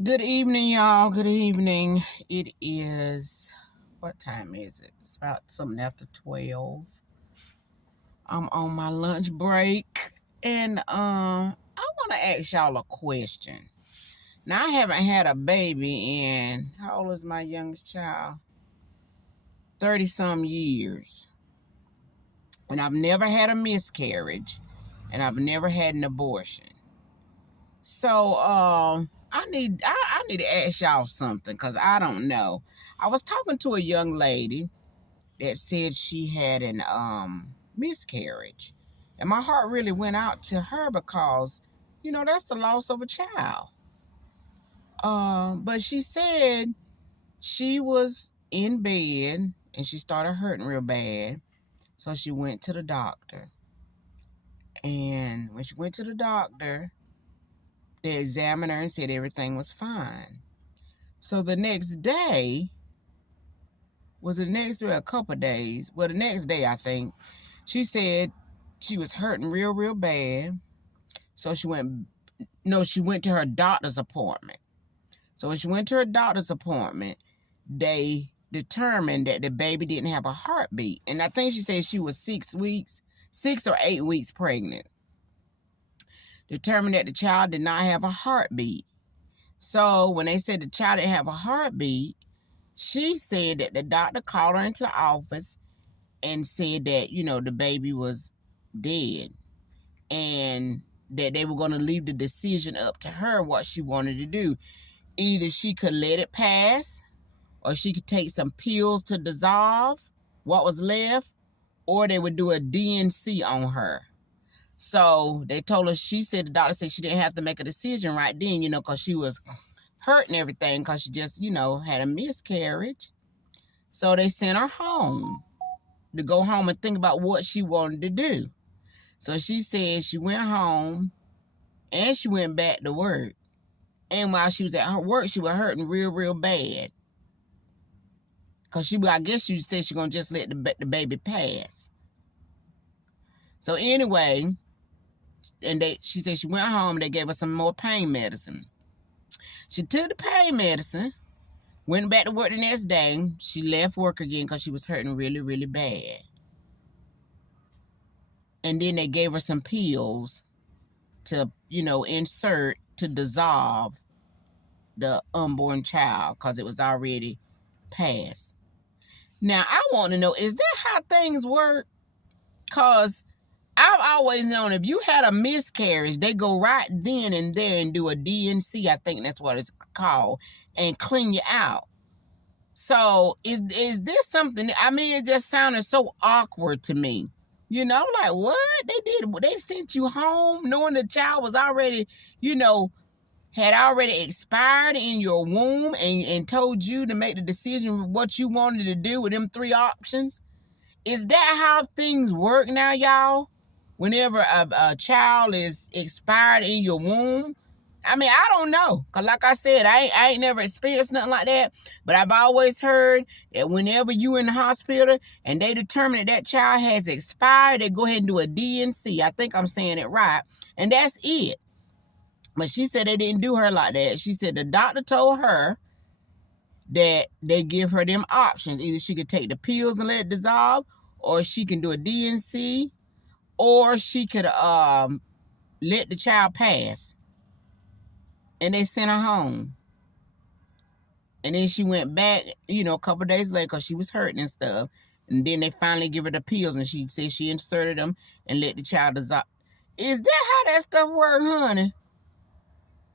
Good evening, y'all. Good evening. It is, what time is it? It's about something after 12. I'm on my lunch break. And I want to ask y'all a question. Now, I haven't had a baby in, how old is my youngest child? 30 some years. And I've never had a miscarriage. And I've never had an abortion. So, I need to ask y'all something because I don't know. I was talking to a young lady that said she had an miscarriage. And my heart really went out to her because, that's the loss of a child. But she said she was in bed and she started hurting real bad. So she went to the doctor. And when she went to the doctor, they examined her and said everything was fine. So the next day, a couple of days? Well, the next day, I think, she said she was hurting real, real bad. So she went to her doctor's appointment. So when she went to her doctor's appointment, they determined that the baby didn't have a heartbeat. And I think she said she was 6 or 8 weeks pregnant. Determined that the child did not have a heartbeat. So when they said the child didn't have a heartbeat, she said that the doctor called her into the office and said that, the baby was dead and that they were going to leave the decision up to her what she wanted to do. Either she could let it pass or she could take some pills to dissolve what was left, or they would do a DNC on her. So they told her, the doctor said she didn't have to make a decision right then, because she was hurting everything because she just, had a miscarriage. So they sent her home to go home and think about what she wanted to do. So she said she went home and she went back to work. And while she was at her work, she was hurting real, real bad. Because I guess she said she's going to just let the baby pass. So anyway, she said she went home. They gave her some more pain medicine. She took the pain medicine, went back to work the next day. She left work again because she was hurting really, really bad. And then they gave her some pills to, insert to dissolve the unborn child because it was already passed. Now, I want to know, is that how things work? Because I've always known if you had a miscarriage, they go right then and there and do a DNC, I think that's what it's called, and clean you out. So is this something, it just sounded so awkward to me. Like, what? They sent you home knowing the child was already, had already expired in your womb and told you to make the decision what you wanted to do with them 3 options? Is that how things work now, y'all? Whenever a child is expired in your womb? I don't know. Because like I said, I ain't never experienced nothing like that. But I've always heard that whenever you in the hospital and they determine that child has expired, they go ahead and do a DNC. I think I'm saying it right. And that's it. But she said they didn't do her like that. She said the doctor told her that they give her them options. Either she could take the pills and let it dissolve, or she can do a DNC, or she could let the child pass. And they sent her home. And then she went back, a couple of days later because she was hurting and stuff. And then they finally give her the pills and she said she inserted them and let the child dissolve. Is that how that stuff works, honey?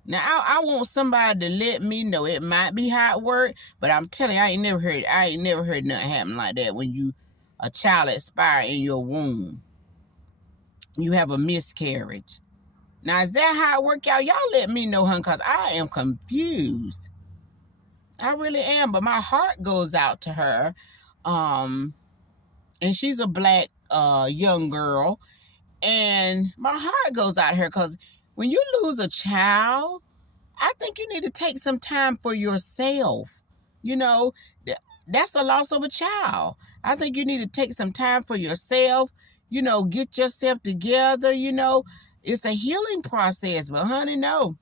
Now, I want somebody to let me know. It might be how it works, but I'm telling you, I ain't never heard nothing happen like that when a child expire in your womb. You have a miscarriage. Now, is that how it works, y'all? Y'all let me know, honey, because I am confused. I really am, but my heart goes out to her. And she's a black young girl. And my heart goes out to her because when you lose a child, I think you need to take some time for yourself. That's a loss of a child. I think you need to take some time for yourself. Get yourself together. It's a healing process. But honey, no.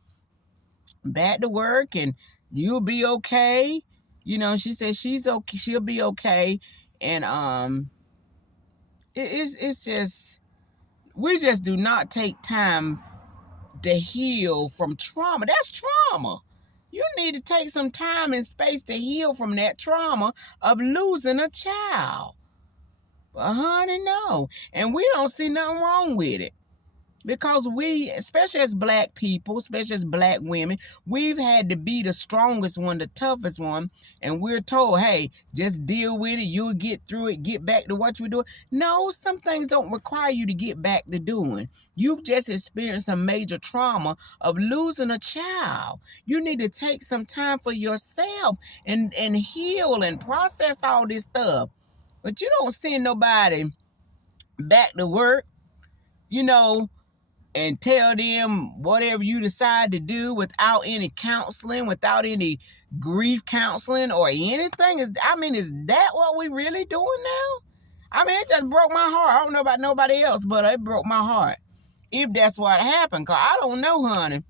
back to work and you'll be okay. You know, she said she's okay, she'll be okay. And it's just, we just do not take time to heal from trauma. That's trauma. You need to take some time and space to heal from that trauma of losing a child. But honey, no. And we don't see nothing wrong with it. Because we, especially as black people, especially as black women, we've had to be the strongest one, the toughest one. And we're told, hey, just deal with it. You'll get through it. Get back to what you were doing. No, some things don't require you to get back to doing. You've just experienced a major trauma of losing a child. You need to take some time for yourself and heal and process all this stuff. But you don't send nobody back to work, you know, and tell them whatever you decide to do without any counseling, without any grief counseling or anything. Is that what we really doing now? I mean, it just broke my heart. I don't know about nobody else, but it broke my heart. If that's what happened, because I don't know, honey.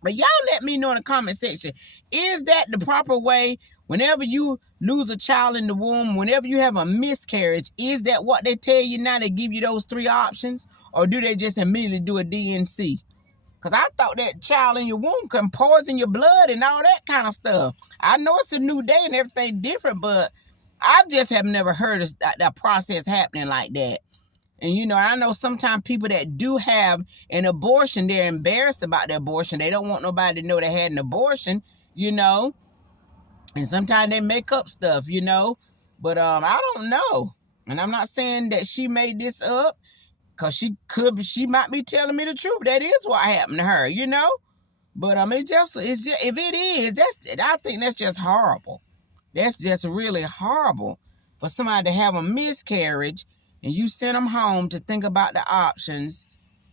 But y'all let me know in the comment section. Is that the proper way? Whenever you lose a child in the womb, whenever you have a miscarriage, is that what they tell you now? They give you those 3 options? Or do they just immediately do a DNC? Because I thought that child in your womb can poison your blood and all that kind of stuff. I know it's a new day and everything different, but I just have never heard of that process happening like that. And, you know, I know sometimes people that do have an abortion, they're embarrassed about their abortion. They don't want nobody to know they had an abortion, you know. And sometimes they make up stuff, you know. But I don't know. And I'm not saying that she made this up, because she might be telling me the truth. That is what happened to her, you know. But it's just if it is, I think that's just horrible. That's just really horrible for somebody to have a miscarriage and you send them home to think about the options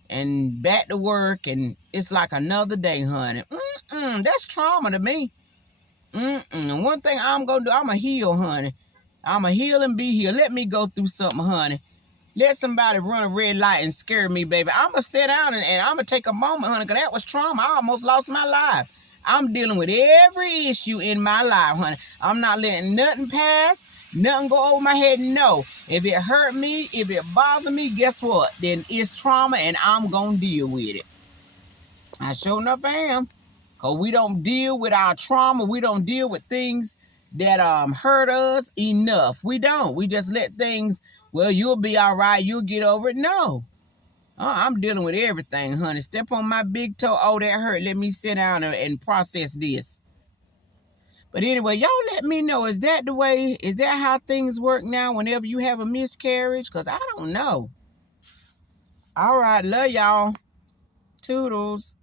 and back to work, and it's like another day, honey. That's trauma to me. And one thing I'm going to do, I'm going to heal, honey. I'm going to heal and be healed. Let me go through something, honey. Let somebody run a red light and scare me, baby. I'm going to sit down and I'm going to take a moment, honey, because that was trauma. I almost lost my life. I'm dealing with every issue in my life, honey. I'm not letting nothing pass. Nothing go over my head. No. If it hurt me, if it bothered me, guess what? Then it's trauma and I'm going to deal with it. I sure enough am. Because we don't deal with our trauma. We don't deal with things that hurt us enough. We don't. We just let things, well, you'll be all right. You'll get over it. No. I'm dealing with everything, honey. Step on my big toe. Oh, that hurt. Let me sit down and process this. But anyway, y'all let me know. Is that the way? Is that how things work now whenever you have a miscarriage? Because I don't know. All right. Love y'all. Toodles.